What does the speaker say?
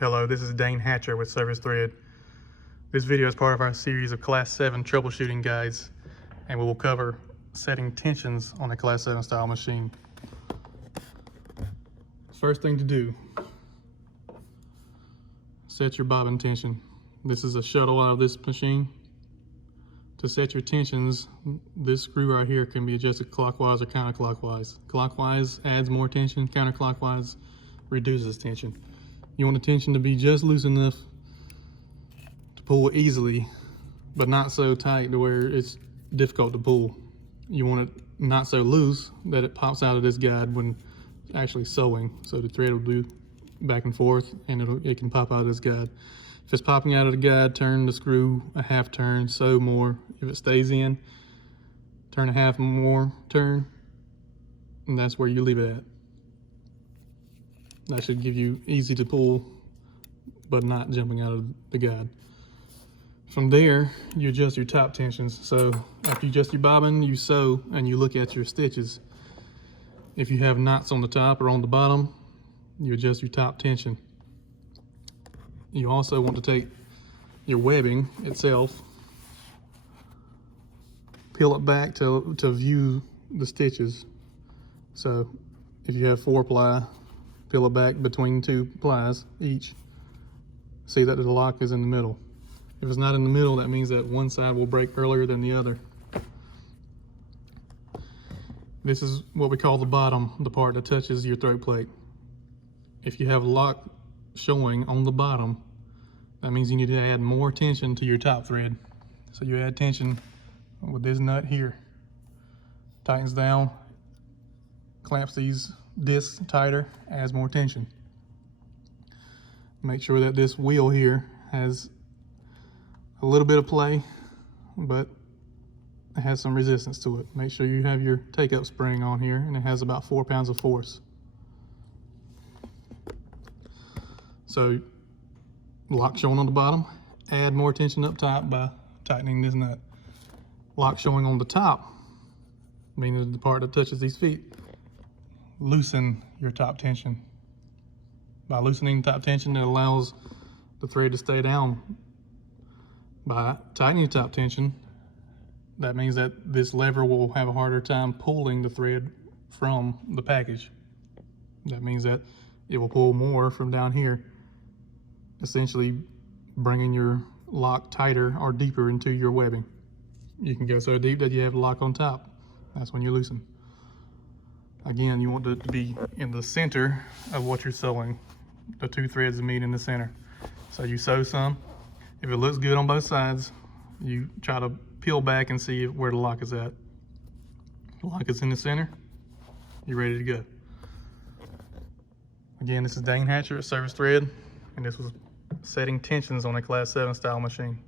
Hello, this is Dane Hatcher with Service Thread. This video is part of our series of Class 7 troubleshooting guides, and we will cover setting tensions on a Class 7 style machine. First thing to do, set your bobbin tension. This is a shuttle out of this machine. To set your tensions, this screw right here can be adjusted clockwise or counterclockwise. Clockwise adds more tension, counterclockwise reduces tension. You want the tension to be just loose enough to pull easily, but not so tight to where it's difficult to pull. You want it not so loose that it pops out of this guide when actually sewing. So the thread will do back and forth and it can pop out of this guide. If it's popping out of the guide, turn the screw a half turn, sew more. If it stays in, turn a half more turn, and that's where you leave it at. That should give you easy to pull, but not jumping out of the guide. From there, you adjust your top tensions. So after you adjust your bobbin, you sew and you look at your stitches. If you have knots on the top or on the bottom, you adjust your top tension. You also want to take your webbing itself, peel it back to view the stitches. So if you have 4-ply, peel it back between 2 plies each. See that the lock is in the middle. If it's not in the middle, that means that one side will break earlier than the other. This is what we call the bottom, the part that touches your throat plate. If you have lock showing on the bottom, that means you need to add more tension to your top thread. So you add tension with this nut here. Tightens down, clamps these discs tighter, adds more tension. Make sure that this wheel here has a little bit of play, but it has some resistance to it. Make sure you have your take-up spring on here, and it has about 4 pounds of force. So lock showing on the bottom, add more tension up top by tightening this nut. Lock showing on the top, meaning the part that touches these feet, loosen your top tension. By loosening the top tension, it allows the thread to stay down. By tightening the top tension, that means that this lever will have a harder time pulling the thread from the package. That means that it will pull more from down here, essentially bringing your lock tighter or deeper into your webbing. You can go so deep that you have the lock on top. That's when you loosen. Again, you want it to be in the center of what you're sewing. The 2 threads meet in the center. So you sew some. If it looks good on both sides, you try to peel back and see where the lock is at. If the lock is in the center, you're ready to go. Again, this is Dane Hatcher at Service Thread, and this was setting tensions on a Class 7 style machine.